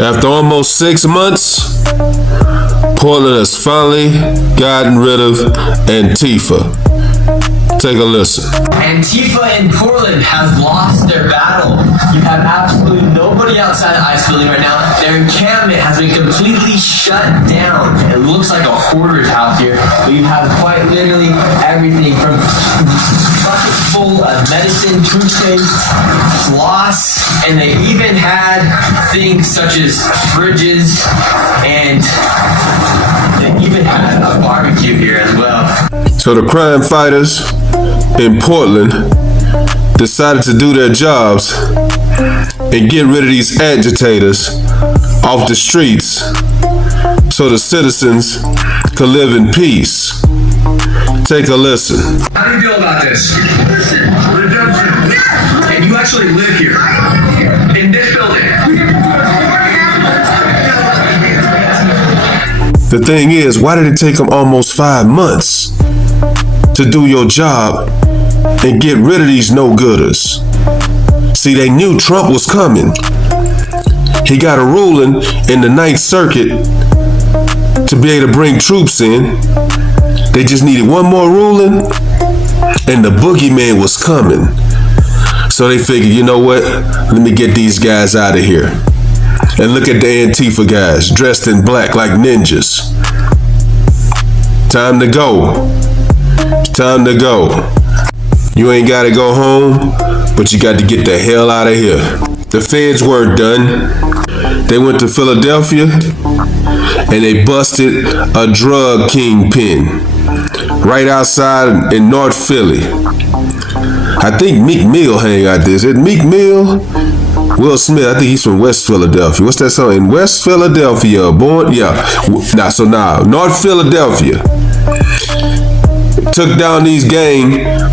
After almost 6 months, Portland has finally gotten rid of Antifa. Take a listen. Antifa in Portland has lost their battle. You have absolutely nobody outside the ICE building right now. Their encampment has been completely shut down. It looks like a hoarder's house here. But you have quite literally everything from buckets full of medicine, toothpaste, floss, and they even had things such as fridges, and they even had a barbecue here as well. So the crime fighters in Portland decided to do their jobs and get rid of these agitators off the streets so the citizens could live in peace. Take a listen. How do you feel about this? Redemption. And you actually live here in this building. The thing is, why did it take them almost 5 months to do your job and get rid of these no-gooders? See, they knew Trump was coming. He got a ruling in the Ninth Circuit to be able to bring troops in. They just needed one more ruling, and the boogeyman was coming. So they figured, you know what? Let me get these guys out of here. And look at the Antifa guys dressed in black like ninjas. Time to go. It's time to go. You ain't gotta go home, but you got to get the hell out of here. The feds weren't done. They went to Philadelphia and they busted a drug kingpin right outside in North Philly. I think Meek Mill hang out there. Is it Meek Mill? Will Smith, I think he's from West Philadelphia. What's that song? In West Philadelphia, born? Yeah. North Philadelphia took down these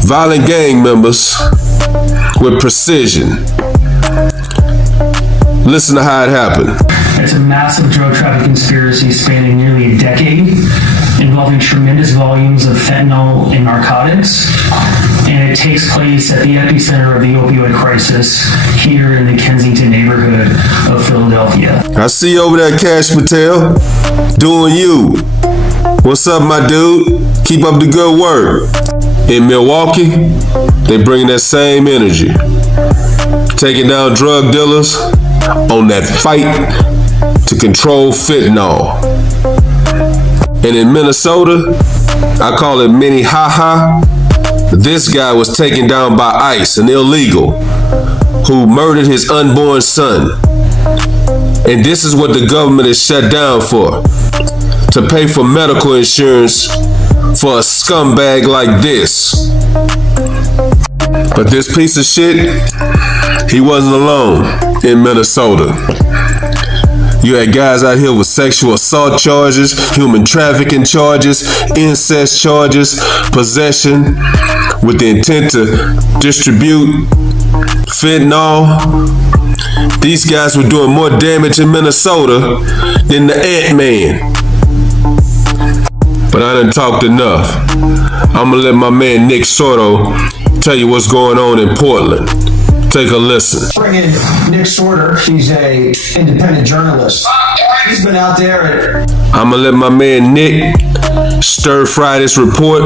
violent gang members with precision. Listen to how it happened. It's a massive drug trafficking conspiracy spanning nearly a decade, involving tremendous volumes of fentanyl and narcotics, and it takes place at the epicenter of the opioid crisis here in the Kensington neighborhood of Philadelphia. I see you over there, Cash Patel, doing you. What's up, my dude? Keep up the good work. In Milwaukee, they bring that same energy, taking down drug dealers on that fight to control fentanyl. And in Minnesota, I call it Minnehaha. This guy was taken down by ICE, an illegal, who murdered his unborn son. And this is what the government is shut down for, to pay for medical insurance for a scumbag like this. But this piece of shit, he wasn't alone in Minnesota. You had guys out here with sexual assault charges, human trafficking charges, incest charges, possession with the intent to distribute fentanyl. These guys were doing more damage in Minnesota than the Ant-Man. But I done talked enough. I'm gonna let my man Nick Sordo tell you what's going on in Portland. Take a listen. Bring in Nick Sordo. He's a independent journalist. He's been out there. I'm gonna let my man Nick stir fry this report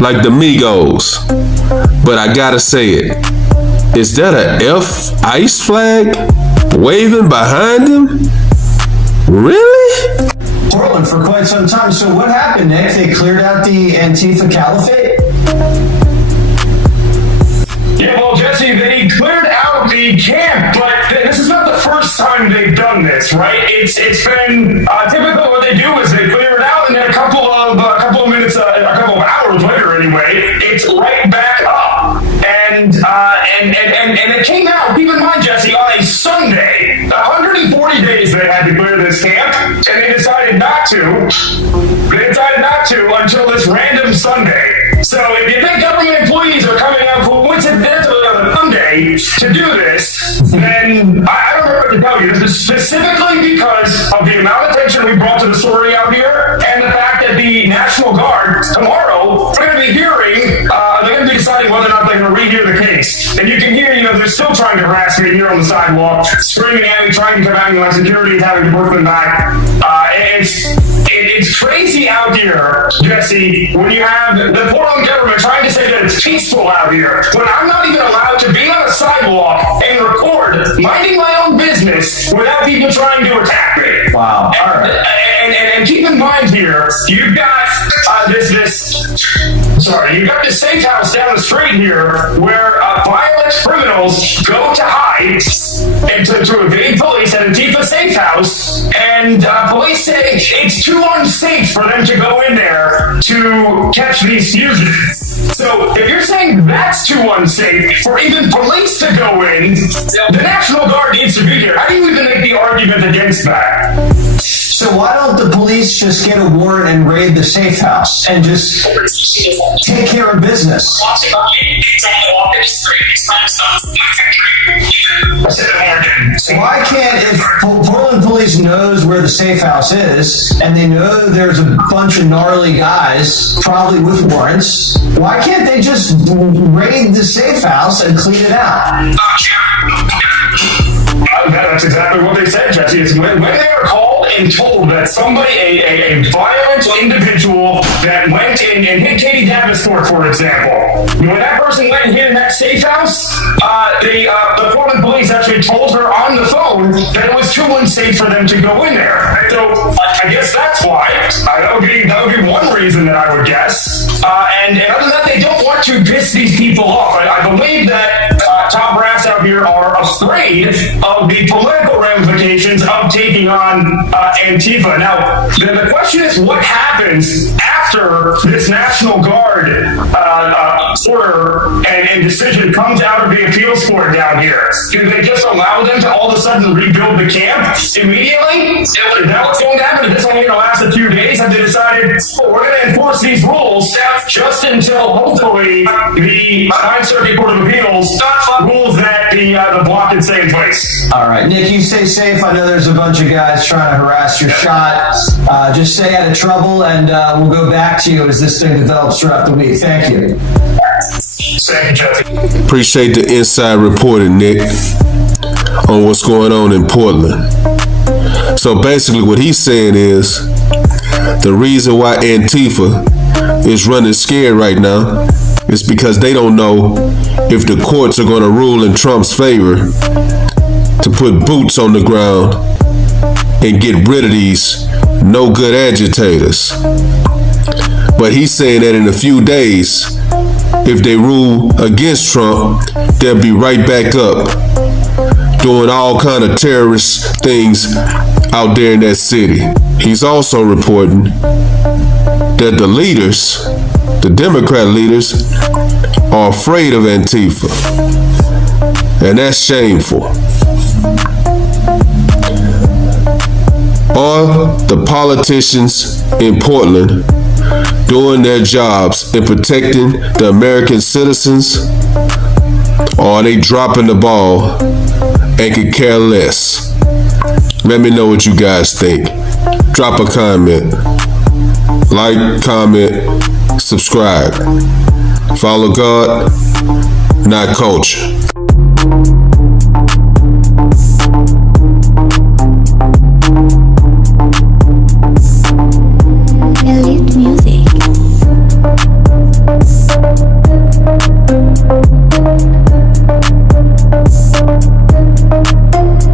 like the Migos. But I gotta say it. Is that a ICE flag waving behind him? Really? Portland for quite some time. So what happened, Nick? They cleared out the Antifa caliphate? Yeah, well, Jesse, they cleared out the camp, but this is not the first time they've done this, right? It's been typically what they do is they clear it out, and then a couple of minutes, a couple of hours later, anyway, it's right back up. And it came out. Keep in mind, Jesse, on a Sunday, 140 days they had to clear this camp, and they decided not to. They decided not to until this random Sunday. So if you think government employees are coming out coincidentally on a Monday to do this, then I don't know what to tell you. This is specifically because of the amount of attention we brought to the story out here, and the fact that the National Guard tomorrow are going to be hearing, they're going to be deciding whether or not they're going to rehear the case. And you can hear, they're still trying to harass me here on the sidewalk, screaming at me, trying to come at me. My security is having to work them back. It's crazy out here, Jesse, when you have the Portland government trying to say that it's peaceful out here, when I'm not even allowed to be on a sidewalk and record, minding my own business, without people trying to attack me. Wow. All right. And keep in mind here, you've got you've got this safe house down the street here where violent criminals go to hide and to evade police at Antifa safe house, and police say it's too unsafe for them to go in there to catch these fugitives. So if you're saying that's too unsafe for even police to go in, the National Guard needs to be here. How do you even make the argument against that? So why don't the police just get a warrant and raid the safe house and just take care of business? Why can't, if Portland police knows where the safe house is and they know there's a bunch of gnarly guys, probably with warrants, why can't they just raid the safe house and clean it out? That's exactly what they said, Jesse. It's when they were called and told that somebody, a violent individual that went in and hit Katie Davenport, for example, when that person went and hit in that safe house, the Portland police actually told her on the phone that it was too unsafe for them to go in there. And so I guess that's why. That would be one reason that I would guess. And other than that, they don't want to piss these people off. I believe that top brass out here are afraid of the political ramifications of taking on Antifa. Now, the question is, what happens after this National Guard order and decision comes out of the appeals court down here? Do they just allow them to all of a sudden rebuild the camp immediately? Is that what's going to happen? If this only lasts a few days, have they decided, we're going to enforce these rules just until hopefully the Ninth Circuit Court of Appeals rules that the block can stay in place? All right, Nick, you stay safe. I know there's a bunch of guys trying to harass your shot. Just stay out of trouble, and we'll go back to you as this thing develops throughout the week. Thank you. Thank you, Jesse. Appreciate the inside reporting, Nick, on what's going on in Portland. So basically what he's saying is the reason why Antifa is running scared right now is because they don't know if the courts are going to rule in Trump's favor to put boots on the ground and get rid of these no good agitators. But he's saying that in a few days, if they rule against Trump, they'll be right back up doing all kind of terrorist things out there in that city. He's also reporting that the leaders, the Democrat leaders, are afraid of Antifa. And that's shameful. Are the politicians in Portland doing their jobs in protecting the American citizens, or are they dropping the ball and could care less? Let me know what you guys think. Drop a comment. Like, comment, subscribe. Follow God, not culture.